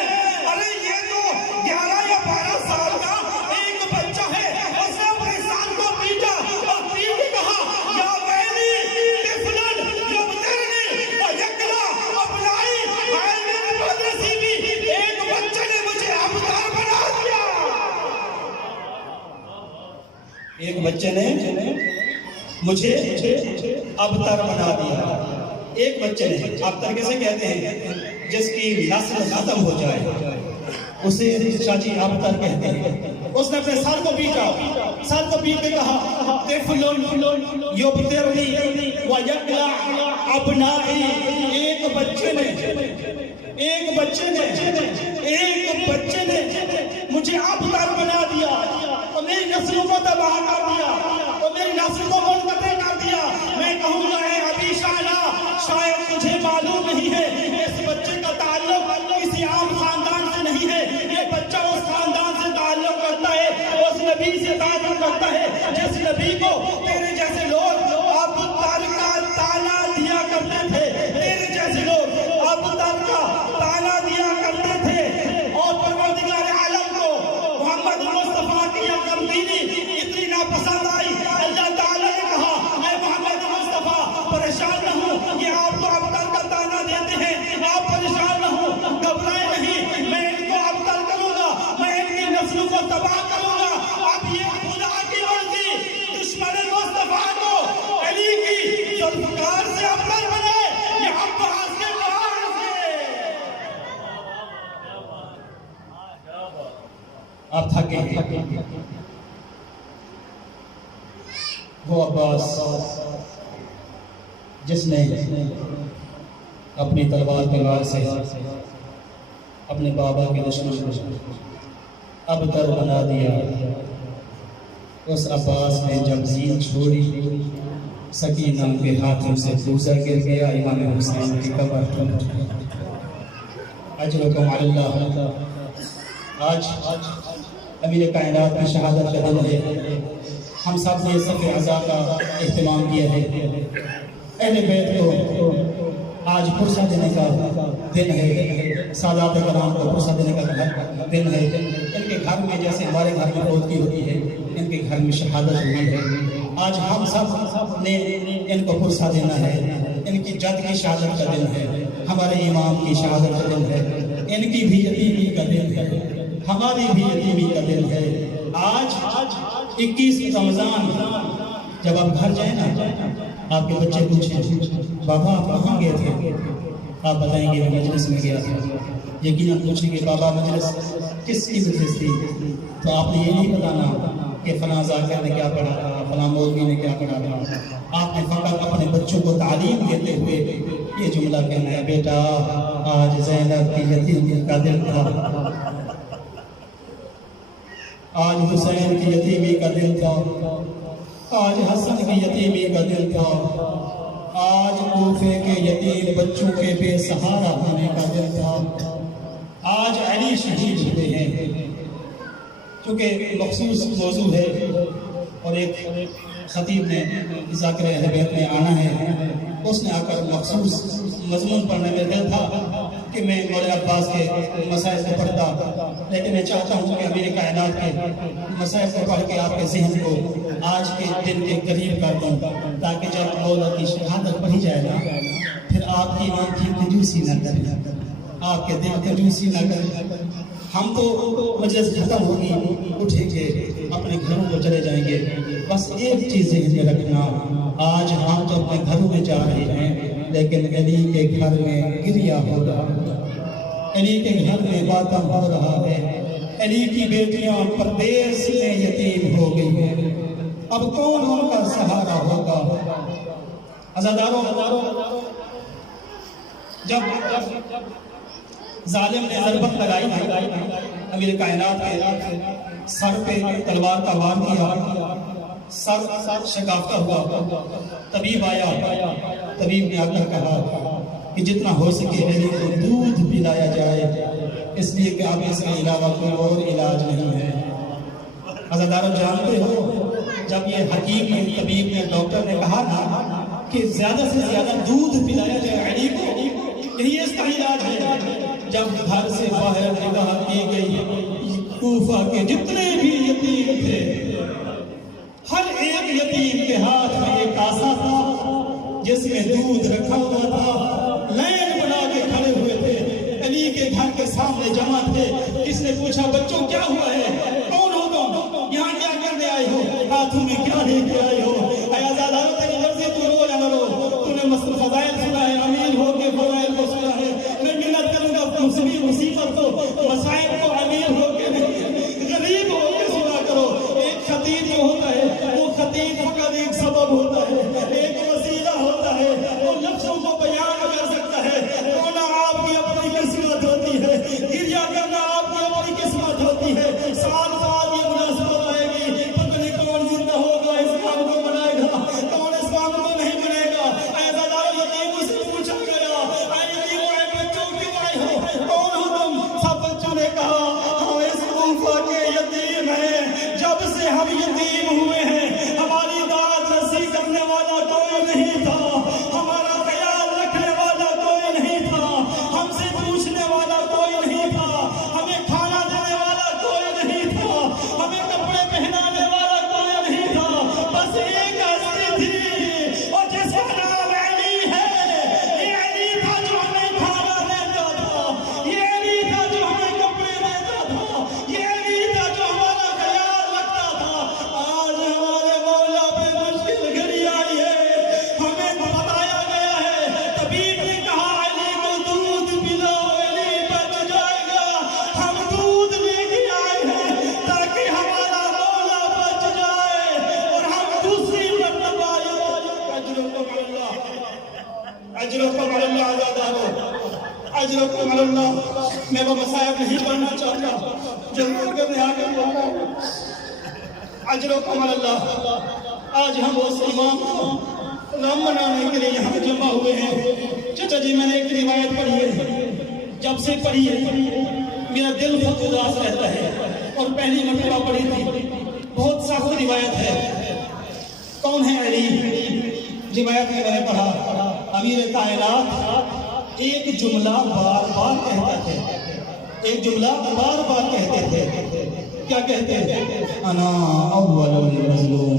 ارے یہ تو 11 یا 12 سال کا ایک بچہ ہے۔ اس نے اپنے ساتھ کو پیٹا اور پیٹ کہا یا ویلی بچے نے مجھے ابتر بنا دیا. ایک بچے نے, ابتر کیسے کہتے ہیں جس کی نسل ختم ہو جائے اسے شاجی ابتر کہتے ہیں. اس نے اپنے سر کو پیٹ کے کہا طفلٌ یبترنی ویقلع ابنائی. ایک بچے نے مجھے ابتر بنا دیا اور میری نسلوں کو تباہ کر دیا اور میری نسل کو منقطع کر دیا. میں کہوں گا اے ابی شعلہ, شاید تجھے معلوم نہیں ہے اس بچے کا تعلق کسی عام خاندان سے نہیں ہے. یہ بچہ اس خاندان سے تعلق کرتا ہے, اس نبی سے تعلق کرتا ہے جس نبی کو تیرے جیسے لوگ ابتر کا تانا دیا کرتے تھے. تیرے جیسے لوگ ابتر کا تانا دیا کرتے تھے. اور پروردگار عالم کو محمد مصطفیٰ کی یہ تبدیلی اتنی ناپسند آئی. اللہ تعالیٰ نے کہا اے محمد مصطفیٰ پریشان نہ ہوں, یہ آپ کو ابتر کا تانا دیتے ہیں, آپ پریشان نہ ہوں, گھبرائے نہیں, میں ان کو ابتر کروں گا, میں ان کی نسلوں کو تباہ کروں گا. اب یہ خدا کی مرضی دشمن مصطفیٰ کو علی کی ذوالفقار سے ابتر بنے, یہ عباس کے قرآن سے. آپ تھکے وہ عباس جس نے اپنی تلوار کے وار سے اپنے بابا کے دشمن کو ابتر بنا دیا. اس عباس نے جب زین چھوڑی سکینہ کے ہاتھوں سے دوسر گر گیا. امام حسین کی قبر ٹوٹ گئی. اجرکم علی اللہ. آج امیر کائنات کی شہادت کا دن ہے. ہم سب نے صف عزا کا اہتمام کیا ہے. اہل بیت کو آج پرسہ دینے کا دن ہے, سادات کرام کو پرسہ دینے کا دن ہے. ان کے گھر میں جیسے ہمارے گھر میں فوتگی ہوتی ہے, ان کے گھر میں شہادت ہوئی ہے. آج ہم سب نے ان کو پرسہ دینا ہے. ان کی جد کی شہادت کا دن ہے, ہمارے امام کی شہادت کا دن ہے, ان کی بھی یتیمی کا دن ہے, ہماری بھی یتیمی کا دن ہے. آج 21 رمضان جب آپ گھر جائیں نا, آپ کے بچے پوچھیں بابا آپ کہاں گئے تھے, آپ بتائیں گے میں مجلس میں گیا تھا. یقیناً پوچھیں گے بابا مجلس کس کی مجلس تھی, تو آپ نے یہ نہیں بتانا کہ فلاں ذاکر نے کیا پڑھا تھا, فلاں مولوی نے کیا پڑھا تھا. آپ نے فقط اپنے بچوں کو تعلیم دیتے ہوئے یہ جملہ کہنا ہے, بیٹا آج زینب کی یتیمی کا دن تھا, آج حسین کی یتیمی کا دن تھا, آج حسن کی یتیمی کا دن تھا, آج کوفے کے یتیم بچوں کے بے سہارا ہونے کا دن تھا, آج علی شہید ہوئے ہیں. چونکہ مخصوص موضوع ہے اور ایک خطیب نے ذاکر اہل بیت میں آنا ہے, اس نے آ کر مخصوص مضمون پڑھنے میں دل تھا کہ میں مولانا عباس کے مسائل کو پڑھتا, لیکن میں چاہتا ہوں کہ امیر کائنات کے مسائل کو پڑھ کے آپ کے ذہن کو آج کے دن کے قریب کر دوں, تاکہ جب مولا کی شہادت پڑھی جائے گا پھر آپ کی آنکھیں کنجوسی نہ کریں, آپ کے دل کنجوسی نہ کریں. ہم تو مجلس ختم ہوگی اٹھیں گے اپنے گھروں کو چلے جائیں گے. بس ایک چیز ذہن میں رکھنا, آج ہم تو اپنے گھروں میں جا رہے ہیں, لیکن علی کے گھر میں گریہ ہو رہا ہے, علی کے گھر میں ماتم ہو رہا ہے, علی کی بیٹیاں پردیس میں یتیم ہو گئی ہیں. اب کون ان کا سہارا ہوگا؟ عزاداروں, جب ظالم نے ضربت لگائی امیر کائنات کے سر پہ تلوار کا وار کیا, سر شکافتہ ہوا, طبیب آیا, طبیب نے آ کر کہا کہ جتنا ہو سکے علی کو دودھ پلایا جائے, اس لیے کہ اب اس کے علاوہ کوئی اور علاج نہیں ہے. عزاداروں جانتے ہو جب یہ حکیم نے, طبیب نے, ڈاکٹر نے کہا نا کہ زیادہ سے زیادہ دودھ پلایا جائے علی کو, یہی اس کا علاج ہے. جب گھر سے باہر نگاہ کی گئی, کوفہ کے جتنے بھی یتیم تھے, ہر ایک یتیم کے ہاتھ میں ایک کاسا تھا جس میں دودھ رکھا ہوا تھا, لائن بنا کے کھڑے ہوئے تھے, علی کے گھر کے سامنے جمع تھے. کس نے پوچھا بچوں کیا ہوا ہے, کون ہو تم, یہاں کیا کرنے آئے ہو, ہاتھوں میں کیا ہے, فقط ایک سبب ہوتا ہے، ایک وسیلہ ہوتا ہے، وہ لفظوں کو بیان کر سکتا ہے۔ رونا آپ کی اپنی قسمت ہوتی ہے، گریہ کرنا آپ کی اپنی قسمت ہوتی ہے۔ سال بعد یہ مناسبت آئے گی، پتہ نہیں کون زندہ ہوگا اس کام کو منائے گا، کون اس کام کو نہیں منائے گا۔ اے زدار یتیم سے پوچھا گیا، اے یتیم اے بچوں کیوں آئے ہو، کون ہو تم؟ سب بچوں نے کہا ہم اس کوفہ کے یتیم ہیں، جب سے ہم یتیم ہوئے ہیں ہماری داد رسی کرنے والا کوئی نہیں تھا، ہمارا خیال رکھنے والا کوئی نہیں تھا، ہم سے پوچھنے والا کوئی نہیں تھا، ہمیں کھانا دینے والا کوئی نہیں تھا، ہمیں کپڑے پہنانے والا کوئی نہیں تھا، بس ایک ہستی تھی اور جس کا نام علی ہے۔ یہ علی تھا جو ہمیں کھانا دیتا تھا، یہ علی تھا جو ہمیں کپڑے دیتا تھا، یہ علی تھا جو ہمارا خیال رکھتا تھا۔ آج ہمارے مولا پہ مشکل گھڑی آئی ہے، ہمیں بتایا گیا ہے، طبیب نے کہا علی کو دودھ پلاؤ، علی بچ جائے گا۔ ہم دودھ لے کے آئے ہیں تاکہ ہمارا مولا بچ جائے اور ہم دوسری مرتبہ اجرکم اللہ، اجرکم اللہ آزادہ ہو، اجرکم اللہ۔ میں وہ مسائب نہیں پڑھنا چاہتا جو لوگوں نے آگے بولا۔ اجرکم اللہ۔ آج ہم اس امام کو غم منانے کے لیے یہاں جمع ہوئے ہیں۔ چچا جی میں نے ایک روایت پڑھی ہے، جب سے پڑھی ہے میرا دل خود اداس رہتا ہے، اور پہلی مرتبہ پڑھی تھی، بہت سخت روایت ہے۔ کون ہے علی؟ روایت میں نے پڑھا امیر کائنات ایک جملہ بار بار کہتے تھے، ایک جملہ بار بار کہتے تھے۔ کیا کہتے تھے؟ انا اول المظلوم۔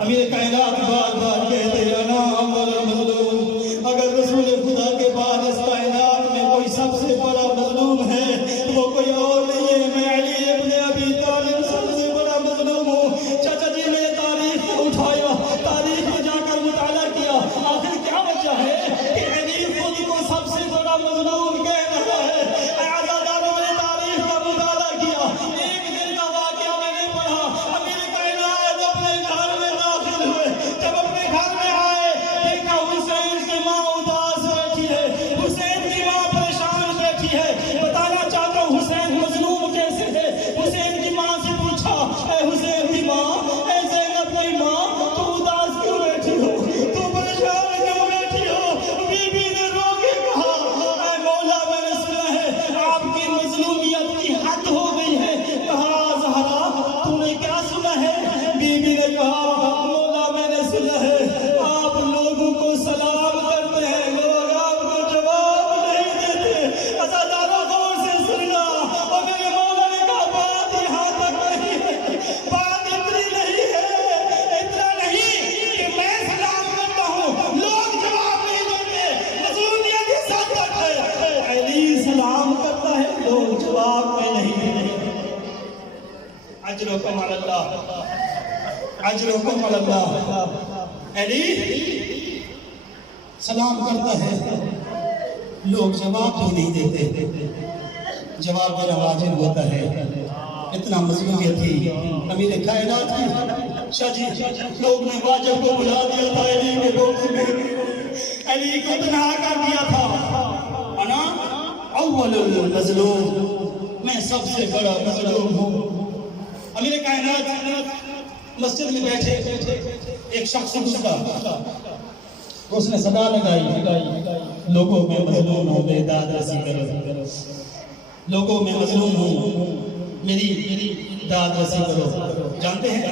امیر کائنات بار بار کہتے ہیں انا اول المظلوم۔ اگر رسول خدا کے بعد اس کائنات میں کوئی سب سے بڑا مظلوم ہے تو وہ کوئی اور نہیں ہے، میں علی ابن ابی طالب سب سے بڑا مظلوم ہوں۔ چچا جی میں نے تاریخ کو اٹھایا، تاریخ میں جا کر مطالعہ کیا، آخر کیا وجہ ہے کہ علی خود کو سب سے بڑا مظلوم کہہ رہا ہے۔ اے عزیزانو میں نے تاریخ کا مطالعہ کیا، ایک دن کا واقعہ میں نے پڑھا۔ امیر کائنات اپنے گھر میں داخل ہوئے، جب اپنے گھر میں آئے دیکھا حسین کی ماں اداس بیٹھی ہے، حسین کی ماں پریشان بیٹھی ہے۔ بتانا چاہتا ہوں حسین مظلوم کیسے ہے۔ حسین کی ماں سے پوچھا، اے حسین کی ماں، اے زینب کی ماں، تو اداس کیوں بیٹھی ہو، تو پریشان کیوں بیٹھی ہو؟ بی بی نے رو کے کہا، اے مولا میں نے سنا ہے آپ کی مظلومیت کی حد ہو گئی ہے۔ کہا زہرا تو نے کیا سنا ہے؟ بی بی نے کہا مولا میں نے سنا ہے آپ لوگوں کو سلام کرتے ہیں، لوگ آپ کو جواب نہیں دیتے۔ عزیزانو غور سے سننا، اور میرے مولا نے کہا بات یہاں تک نہیں ہے، بات اتنی نہیں ہے، اتنا نہیں کہ میں سلام کرتا ہوں لوگ جواب نہیں دیتے، مظلومیت اس حد تک ہے علی سلام کرتا ہے لوگ جواب میں نہیں دیتے۔ اجرکم اللہ، اجرکم اللہ۔ علی سلام کرتا ہے لوگ جواب بھی نہیں دیتے، جواب بڑا واجب ہوتا ہے۔ اتنا مظلومیت تھی امیر کائنات کی۔ شاہ جی لوگ نے واجب کو بلا دیا تھا علی کے روز میں، علی کو تنہا کر دیا تھا۔ انا اول المظلوم، میں سب سے بڑا مظلوم ہوں۔ امیر کائنات مسجد میں بیٹھے، ایک شخص گزرا، اس نے صدا لگائی لوگوں میں مظلوم ہوں میری داد رسی کرو، لوگوں میں مظلوم ہوں میری داد رسی کرو۔ جانتے ہیں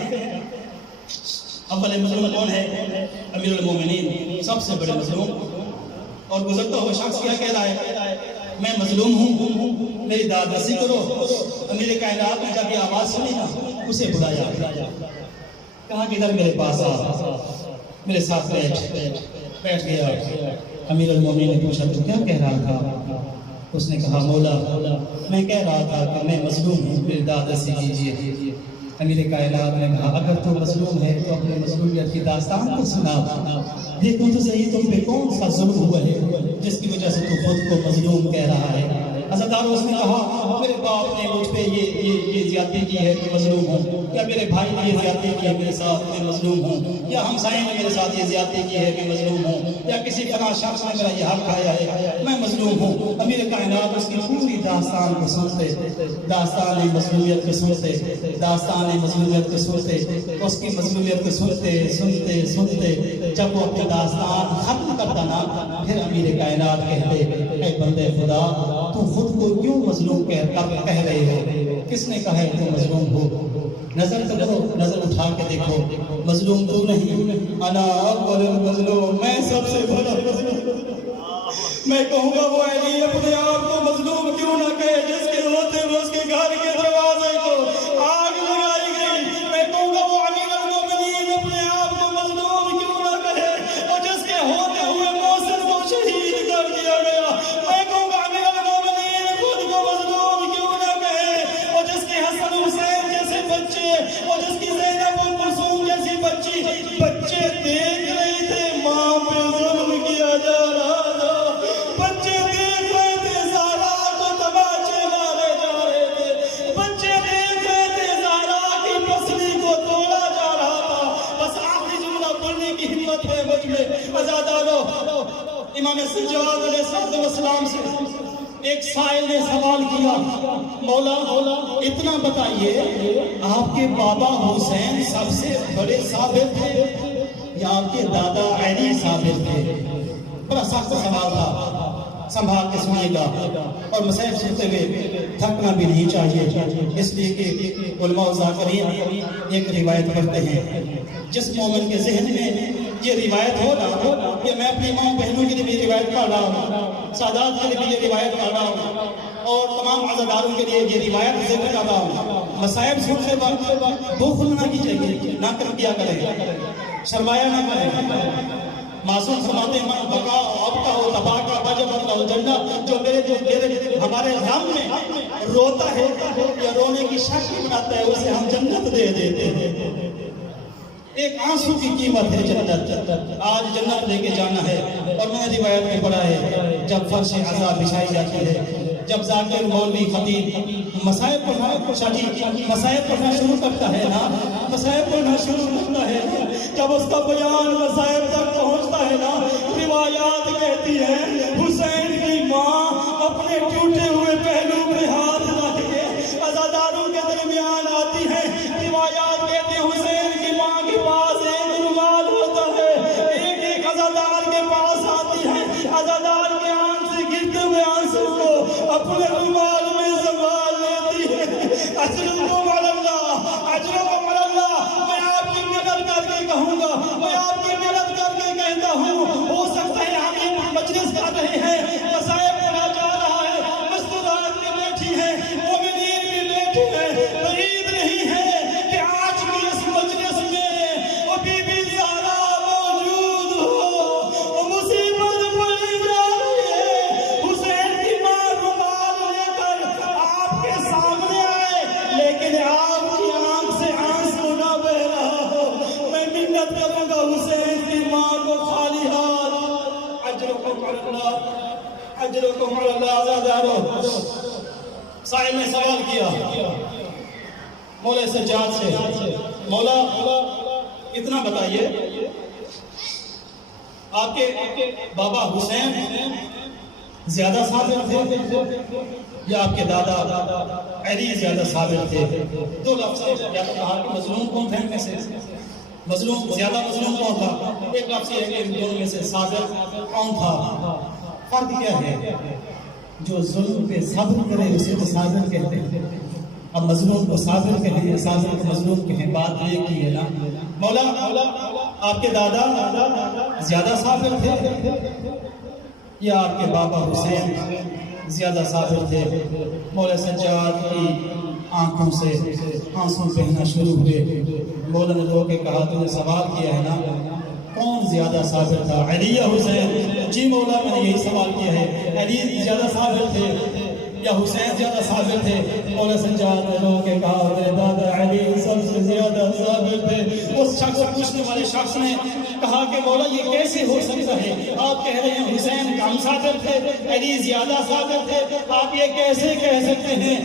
اول مظلوم کون ہے؟ امیر المومنین، سب سے بڑے مظلوم۔ اور گزرتا ہوا شخص کیا کہہ رہا ہے؟ میں مظلوم ہوں میری داد رسی کرو۔ امیر کائنات نے جب یہ آواز سنی نا اسے بلایا، کہا کہ ادھر میرے پاس آ، میرے ساتھ بیٹھ گیا۔ امیر المومنین نے پوچھا تو کیا کہہ رہا تھا؟ اس نے کہا مولا میں کہہ رہا تھا کہ میں مظلوم ہوں میری داد رسی کیجیے۔ امیر کائنات نے کہا اگر تو مظلوم ہے تو اپنے مظلومیت کی داستان کو سنا، دیکھو تو صحیح تم پہ کون سا ظلم ہوا ہے جس کی وجہ سے تو خود کو مظلوم کہہ رہا ہے۔ عزادارو اس نے کہا میرے باپ نے مجھ پہ یہ زیادتی کی ہے کہ مظلوم ہوں، یا میرے بھائی نے یہ زیادتی کی ہے میرے ساتھ میں مظلوم ہوں، یا ہمسائے نے میرے ساتھ یہ زیادتی کی ہے کہ مظلوم ہوں، یا کسی فلاں شخص نے میرا یہ حق کھایا ہے میں مظلوم ہوں۔ امیر کائنات اس کی پوری داستان کو سنتے، داستان مظلومیت کو سنتے، داستان مظلومیت کو سنتے، اس کی مظلومیت کو سنتے سنتے سنتے جب وہ اپنی داستان ختم کرتا نا، پھر امیر کائنات کہتے اے بندے خدا تو خود کو کیوں مظلوم کہہ رہے ہو؟ کس نے کہا ہے تو مظلوم ہو؟ نظر کرو، نظر اٹھا کے دیکھو، مظلوم تو نہیں، انا اول المظلوم، میں سب سے بڑا مظلوم۔ میں کہوں گا وہ علی اپنے آپ کو مظلوم کیوں نہ کہے جس کے ہوتے ہوئے اس کے گھر کے دروازے کو آگ لگائی گئی؟ میں کہوں گا وہ امیر المومنین اپنے آپ کو مظلوم کیوں نہ کہے اور جس کے ہوتے ہوئے محسن کو شہید کر دیا گیا؟ میں کہوں گا امیر المومنین خود کو مظلوم کیوں نہ کہے اور جس کے حسن حسین جیسے بچے اور جس کی زینب ام کلثوم جیسی بچے دیکھ رہے تھے ماں پہ ظلم کیا جا رہا تھا، بچے دیکھ رہے تھے زہرا کو تماچے مارے جا رہے تھے، بچے دیکھ رہے تھے زہرا کی پسلی کو توڑا جا رہا تھا۔ بس آخری جملہ پڑھنے کی ہمت ہے مجھ میں، عزادارو۔ امام سجاد علیہ السلام سے ایک سائل نے سوال کیا، مولا اتنا بتائیے آپ کے بابا حسین سب سے بڑے صابر تھے یا آپ کے دادا علی صابر تھے؟ بڑا سخت سوال تھا، سنبھال کے سنیے گا اور مسائل سنتے ہوئے تھکنا بھی نہیں چاہیے، اس لیے کہ علماء و ذاکرین ایک روایت پڑھتے ہیں، جس مومن کے ذہن میں یہ روایت ہو رہا کہ میں اپنی ماں بہنوں کے لیے بھی روایت پڑھ رہا ہوں، سادات کے لیے بھی یہ روایت پڑھ رہا ہوں اور تمام عزاداروں کے لیے یہ روایت ذکر کر رہا ہوں، مسائب سنتے وقت بخل نہ کی چاہیے، نہ کر دیا کریں، شرمایا نہ کریں۔ معصوم فرماتے ہیں من بقا ابقا و تباقا بجب اللہ الجنہ، جو میرے ہمارے غم میں روتا ہے یا رونے کی شکل بناتا ہے اسے ہم جنت دے دیتے ہیں۔ ایک آنسو کی قیمت ہے جنت، آج جنت لے کے جانا ہے۔ اور میں نے روایت میں پڑھا ہے جب فرش عذاب بچھائی جاتی ہے، جب ذاکر مولوی خطیب مسائب پڑھنا شروع کرتا ہے نا، مسائب پڑھنا شروع کرتا ہے، جب اس کا بیان مسائب تک پہنچتا ہے نا، روایات کہتی ہیں حسین کی ماں اپنے ٹوٹے ہوئے پہلو پہ ہاتھ رکھ کے عزاداروں کے درمیان آتی ہے، روایات کہتی ہیں حسین کی ماں کے پاس ایک رومال ہوتا ہے، ایک عزادار کے پاس آتی ہے، عزادار کے آنکھ سے گرتے ہوئے آنسو کو اپنے رومال میں سنبھال لیتی ہے۔ اجرکم علی اللہ، اجرکم علی اللہ، میں آپ کی مدد کر کے کہوں گا، میں آپ کی مدد کر کے کہتا ہوں، ہو سکتا ہے ہم یہ مجلس کر رہے ہیں، مسائب پڑھا جا رہا ہے، مستورات بھی بیٹھی ہیں، مومنین بھی بیٹھی ہیں، بعید نہیں ہے کہ آج کی اس مجلس میں وہ بی بی زہرا موجود ہو، وہ مصیبت پڑی جا رہی ہے، حسین کی ماں رومال لے کر آپ کے سامنے آئے لیکن آپ کی آنکھ سے آنسو نہ بہ رہا ہو، میں منت کروں گا حسین کی ماں کو خالی ہاتھ، اجرکم علی اللہ، اجرکم علی اللہ۔ عزادارو، سائل نے سوال کیا مولا سجاد سے، مولا اتنا بتائیے آپ کے بابا حسین زیادہ صابر تھے یا آپ کے دادا علی زیادہ صابر تھے؟ دو لفظ یا تو کہا کہ مظلوم کون تھے ان میں سے، مظلوم زیادہ مظلوم کون تھا؟ ایک لفظ یہ ہے کہ ان دونوں میں سے صابر کون تھا؟ فرق کیا ہے؟ جو ظلم پہ صبر کرے اسے تو صابر کہتے ہیں، اب مظلوم کو صابر کہیں، صابر کو مظلوم کہیں، بات یہ کی ہے نا۔ مولا آپ کے دادا زیادہ صابر تھے یا آپ کے بابا حسین زیادہ صابر تھے؟ مولا سجاد کی آنکھوں سے آنسو بہنا شروع ہوئے، مولا نے رو کے کہا تو نے سوال کیا ہے نا کون زیادہ صابر تھا، علی یا حسین؟ جی مولا میں نے یہی سوال کیا ہے، علی زیادہ صابر تھے یا حسین زیادہ صابر تھے؟ مولا سجاد نے رو کے کہا میرے دادا علی سب سے زیادہ صابر تھے۔ اس شخص پوچھنے والے شخص نے کہا کہ مولا یہ کیسے ہو سکتا ہے؟ آپ کہہ رہے ہیں حسین کم صابر تھے، علی زیادہ صابر تھے، آپ یہ کیسے کہہ سکتے ہیں؟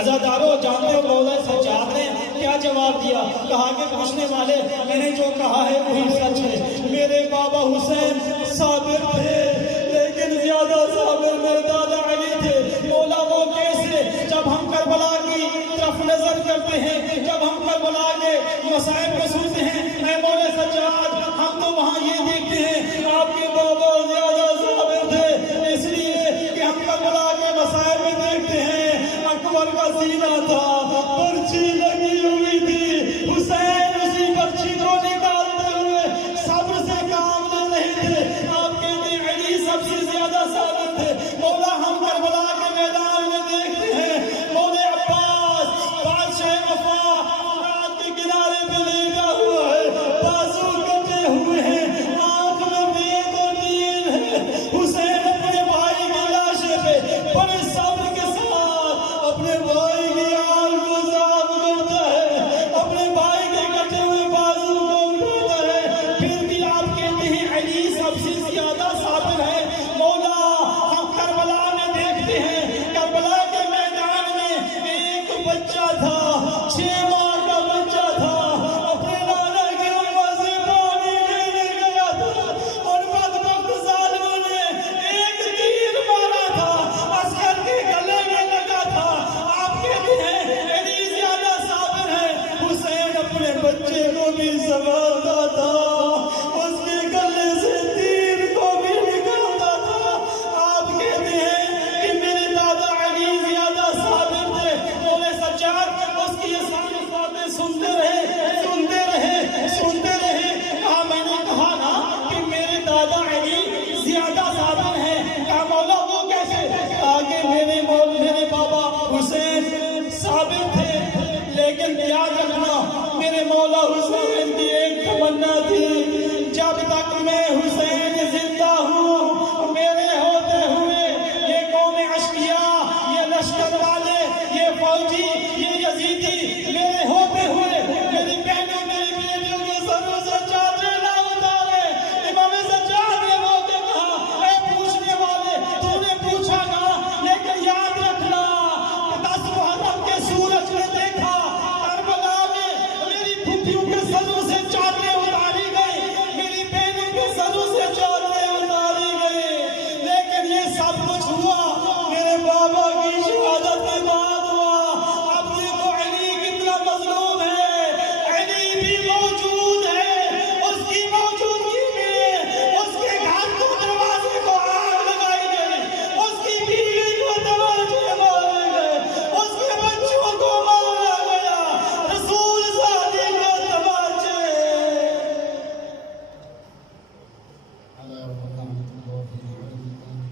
عزادارو جانتے ہو مولا سجاد نے کیا جواب دیا؟ کہا کہ پوچھنے والے میں نے جو کہا ہے وہی سچ ہے، میرے بابا حسین صابر تھے لیکن زیادہ صابر میرے دادا علی تھے۔ مولا وہ کیسے؟ جب ہم کربلا کی طرف نظر کرتے ہیں، جب ہم کربلا کے مسائل کو سنتے ہیں، اے مولا سجاد ہم تو وہاں یہ دیکھتے ہیں آپ کے بابا زیادہ صابر تھے، اس لیے کہ ہم کربلا کے مسائل میں دیکھتے ہیں اکبر کا سینہ تھا، پرچی لگی ہوئی تھی، حسین اسی پرچی کو نکالتے ہوئے صبر سے کام لے رہے تھے۔ آپ کہتے ہیں علی سب سے زیادہ صابر تھے۔ مولا ہم کربلا کے میدان میں دیکھتے ہیں مولا عباس بادشاہ وفا رات کے کنارے پہ لیٹا ہوا ہے، بازو کٹے ہوئے ہیں، آنکھ میں بید اور نیل ہے۔ حسین اپنے بھائی کی لاشے پہ بڑے صبر کے ساتھ اپنے بھائی کی آنکھ کو صاف کرتا ہے، اپنے بھائی کے کٹے ہوئے بازو کو اٹھاتا ہے، پھر بھی آپ کہتے ہیں علی سب سے زیادہ صابر ہے۔ مولا ہم کربلا میں دیکھتے ہیں کربلا کے میدان میں ایک بچہ تھا، 6 ماہ کا بچہ تھا، اپنے نانا کی اماں سے پانی لینے گیا تھا اور بدبخت ظالموں نے ایک تیر مارا تھا، عسکر کے گلے میں لگا تھا۔ آپ کہتے ہیں علی زیادہ صابر ہے، حسین اپنے بچے کو بھی سنبھالتا تھا، اس کے گلے سے تیر کو بھی نکالتا تھا۔ آپ کہتے ہیں کہ میرے دادا علی زیادہ صابر تھے۔ مولا سجاد اس کی یہ ساری باتیں سنتے رہے۔ کہا میں نے کہا نا کہ میرے دادا علی زیادہ صابر ہیں۔ کہا مولا وہ کیسے؟ کہا کہ میرے بابا حسین صابر تھے لیکن یاد رکھنا میرے مولا حسین کی ایک تمنا تھی، جب تک میں حسین زندہ ہوں میرے ہوتے ہوئے یہ قوم اشقیاء، یہ لشکر والے، یہ فوجی، یہ یزیدی میرے ہوتے ہوئے میری بہنوں میری بیٹیوں کے سروں سے چادریں نہ اتارے۔ امام سجاد نے وہ کے کہا اے پوچھنے والے تو نے پوچھا نا، لیکن یاد رکھنا 10 محرم کے سورج نے دیکھا کربلا میں میری پھوپھیوں